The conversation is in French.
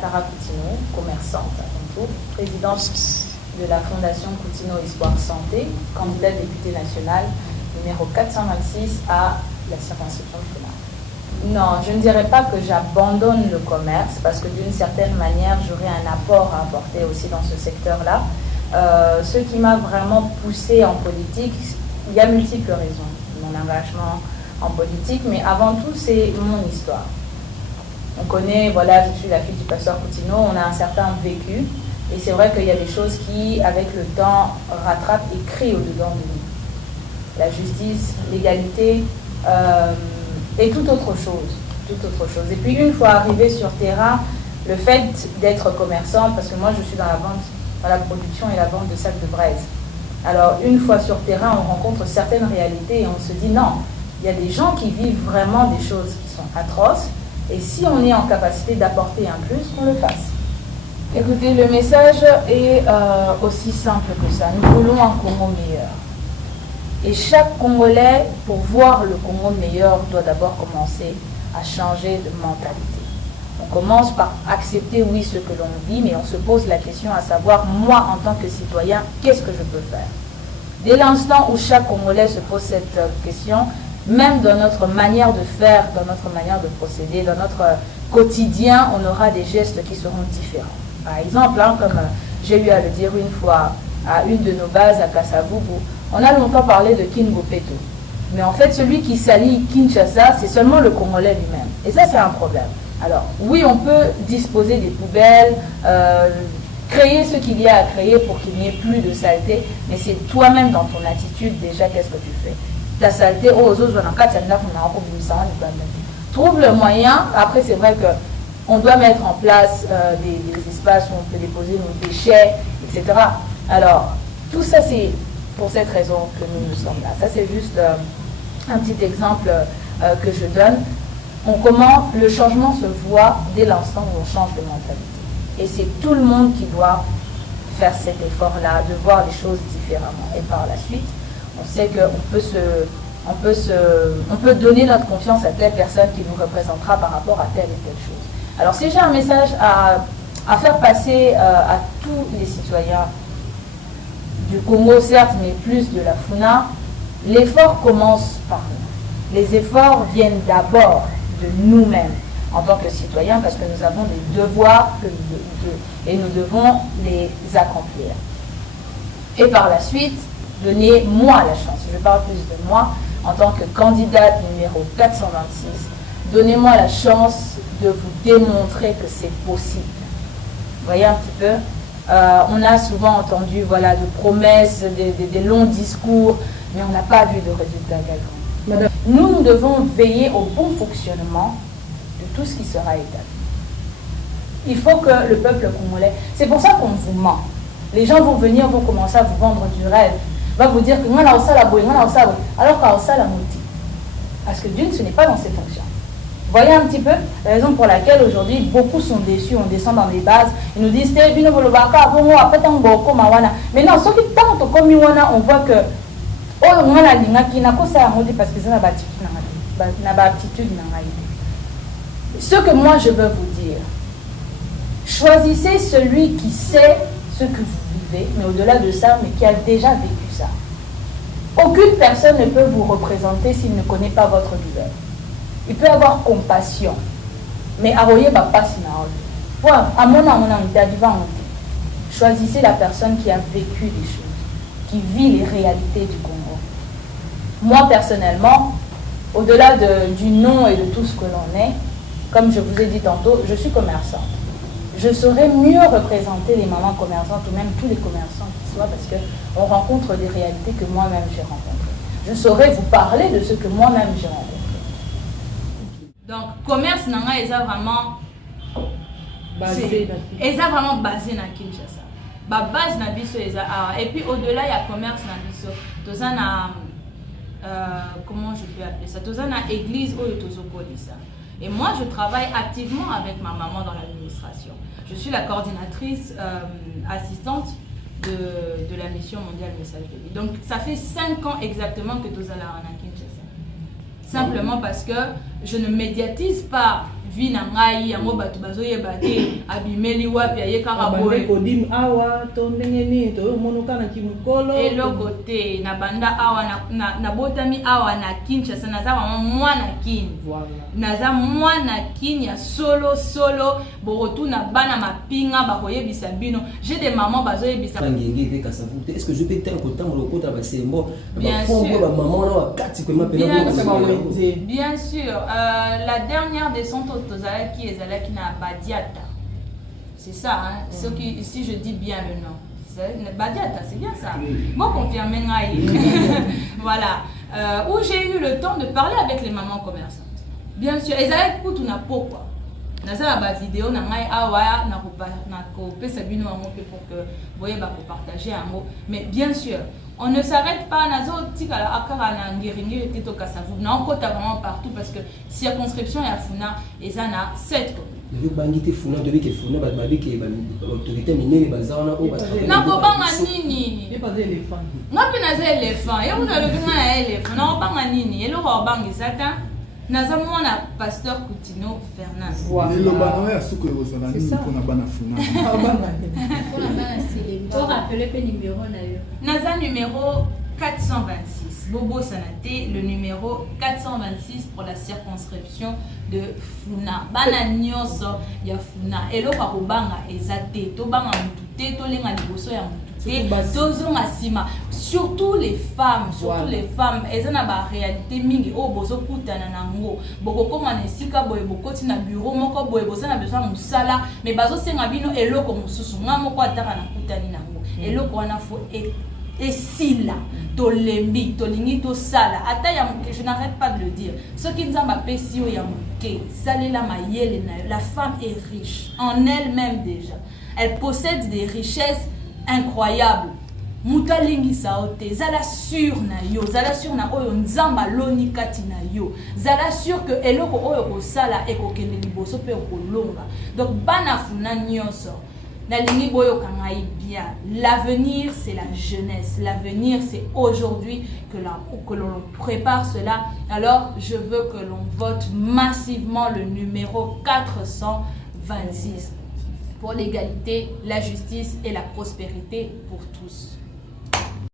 Atara Coutinho, commerçante avant tout, présidente de la Fondation Coutinho Espoir Santé, candidate députée nationale, numéro 426 à la circonscription de Funa. Non, je ne dirais pas que j'abandonne le commerce, parce que d'une certaine manière, j'aurais un apport à apporter aussi dans ce secteur-là. Ce qui m'a vraiment poussé en politique, il y a multiples raisons de mon engagement en politique, mais avant tout, c'est mon histoire. On connaît, voilà, je suis la fille du pasteur Coutinho, on a un certain vécu, et c'est vrai qu'il y a des choses qui, avec le temps, rattrapent et crient au-dedans de nous. La justice, l'égalité, et toute autre chose. Et puis, une fois arrivé sur terrain, le fait d'être commerçante, parce que moi, je suis dans la vente, dans la production et la vente de sacs de braise. Alors, une fois sur terrain, on rencontre certaines réalités et on se dit non, il y a des gens qui vivent vraiment des choses qui sont atroces, et si on est en capacité d'apporter un plus, qu'on le fasse. Écoutez, le message est aussi simple que ça. Nous voulons un Congo meilleur. Et chaque Congolais, pour voir le Congo meilleur, doit d'abord commencer à changer de mentalité. On commence par accepter, oui, ce que l'on vit, mais on se pose la question à savoir, moi, en tant que citoyen, qu'est-ce que je peux faire? Dès l'instant où chaque Congolais se pose cette question, même dans notre manière de faire, dans notre manière de procéder, dans notre quotidien, on aura des gestes qui seront différents. Par exemple, hein, comme j'ai eu à le dire une fois à une de nos bases à Kasavubu, on a longtemps parlé de Kingopeto. Mais en fait, celui qui salit Kinshasa, c'est seulement le Congolais lui-même. Et ça, c'est un problème. Alors, oui, on peut disposer des poubelles, créer ce qu'il y a à créer pour qu'il n'y ait plus de saleté, mais c'est toi-même dans ton attitude déjà, qu'est-ce que tu fais? La saleté, trouve le moyen. Après, c'est vrai qu'on doit mettre en place des espaces où on peut déposer nos déchets, etc. Alors, tout ça, c'est pour cette raison que nous sommes là. Ça, c'est juste un petit exemple que je donne. Le changement se voit dès l'instant où on change de mentalité. Et c'est tout le monde qui doit faire cet effort-là, de voir les choses différemment. Et par la suite, on sait qu'on peut donner notre confiance à telle personne qui nous représentera par rapport à telle et telle chose. Alors, si j'ai un message à faire passer à tous les citoyens du Congo, certes, mais plus de la Funa, l'effort commence par nous. Les efforts viennent d'abord de nous-mêmes en tant que citoyens, parce que nous avons des devoirs et nous devons les accomplir. Et par la suite, donnez-moi la chance, je parle plus de moi, en tant que candidate numéro 426, donnez-moi la chance de vous démontrer que c'est possible. Vous voyez un petit peu, on a souvent entendu, voilà, de promesses, des longs discours, mais on n'a pas vu de résultats quelconques. Nous devons veiller au bon fonctionnement de tout ce qui sera établi. Il faut que le peuple congolais... C'est pour ça qu'on vous ment. Les gens vont venir, vont commencer à vous vendre du rêve. Va vous dire que moi, là, ça, la boue, moi, là, ça, alors qu'à ça, la mouti. Parce que d'une, ce n'est pas dans ses fonctions. Vous voyez un petit peu la raison pour laquelle aujourd'hui, beaucoup sont déçus, on descend dans les bases, ils nous disent, mais non, ceux qui tentent comme on voit que ce que moi je veux vous dire, choisissez celui qui sait ce que vous vivez, mais au-delà de ça, mais qui a déjà vécu ça. Aucune personne ne peut vous représenter s'il ne connaît pas votre douleur. Il peut avoir compassion, mais choisissez la personne qui a vécu des choses, qui vit les réalités du Congo. Moi, personnellement, au-delà du nom et de tout ce que l'on est, comme je vous ai dit tantôt, je suis commerçante. Je saurais mieux représenter les mamans commerçantes ou même tous les commerçants qui soient, parce qu'on rencontre des réalités que moi-même j'ai rencontrées. Je saurais vous parler de ce que moi-même j'ai rencontré. Donc, commerce nanga est vraiment basé na Kinshasa. Ba base na biso et puis au-delà il y a commerce na biso. Tozana comment je peux appeler ça? Tozana église ou tozokolisa. Et moi je travaille activement avec ma maman dans l'administration. Je suis la coordinatrice assistante de la mission mondiale Message de vie. Donc ça fait 5 ans exactement que Tozala à Kinshasa. Simplement parce que je ne médiatise pas vie na ngai yango bato bazoyeba te abimeli wapi aye kaka boye kodim awa to ndenge nini to monoka na kimokolo eloko te na banda awa na botami awa na Kinshasa naza mwana kini naza mwana kini ya solo borotuna bana mapinga bakoyebisa bino j'ai des mamans bazoyebisa est-ce que je peux être autant le côté avec ces mots bien sûr la dernière descente qui est na Badiata c'est ça hein ce qui si je dis bien le nom Badiata c'est bien ça moi confirmez voilà où j'ai eu le temps de parler avec les mamans commerçantes bien sûr ezalaki kutu na pokwa naza ba vidéo na ngai awa na ko pesa bino ngo pour que voyez ba ko partager yango mais bien sûr on ne s'arrête pas nazo tikala akara na ngiringi tito kasavu na okota vraiment partout parce que circonscription ya Funa ezana 7 le bangité Funa devait que Funa babiki autorité minée bazana o na ko banga nini et pas éléphant ngapi naza éléphant yo na lobinga ya éléphant na banga nini elo ko bangi sata naza mwana pasteur Coutinho Fernand le bana ya suko ezana nini pona bana Funa pour rappeler le numéro na yo naza numéro 426 Bobo Sanate le numéro 426 pour la circonscription de Funa bana nyonso ya Funa eloko kobanga ezate to banga mutu te to lenga liboso ya mutu surtout les femmes elles ont une réalité mingi o bozo kutana nango boko koma na sika boye bokoti na bureau moko boye boza na besoin musala mais bazo senga bino eloko mususu nga moko ataka na kutani nango eloko wana fo et si là tolembi tolingi to sala ata ya muke je n'arrête pas de le dire ce qui nous a mapesi o ya muke salela mayele na la femme est riche en elle-même déjà elle possède des richesses incroyables muta lingi saote zala sur na yo zala sur na oyo nzamba loni kati na yo zala sur que eloko oyo ko sala ekokende liboso pe kolonga donc bana Funa nyonso na lingi boyo kangai bien l'avenir c'est la jeunesse l'avenir c'est aujourd'hui que l'on prépare cela alors je veux que l'on vote massivement le numéro 426 pour l'égalité, la justice et la prospérité pour tous.